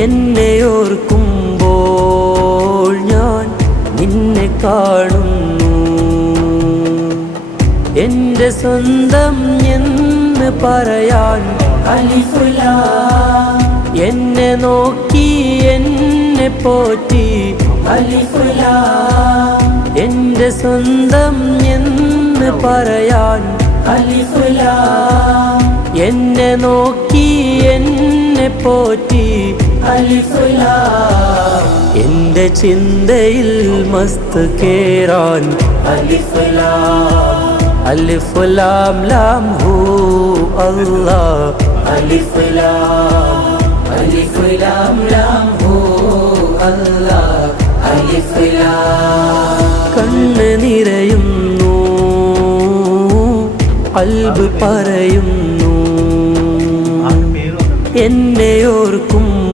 എന്നെ ഓർക്കുമ്പോൾ ഞാൻ നിന്നെ കാണുന്നു. എൻ്റെ സ്വന്തം എന്ന് പറയാൻ അലിഫ് ലാം. എന്നെ നോക്കി എന്നെ പോറ്റി അലിഫ് ലാം. എൻ്റെ സ്വന്തം എന്ന് പറയാൻ അലിഫ് ലാം. എന്നെ നോക്കി എന്നെ പോറ്റി അലിഫ് ലാം. എൻ്റെ ചിന്തയിൽ മസ്ത് കേറാൻ അലിഫ് ലാം. അലിഫ് ലാം ലാം who Allah. Alif Lam Alif Lam Lam who അല്ലാഹ്. അലിഫ് ലാം. കണ്ണ് നിറയുന്നു, ഖൽബ് പറയുന്നു,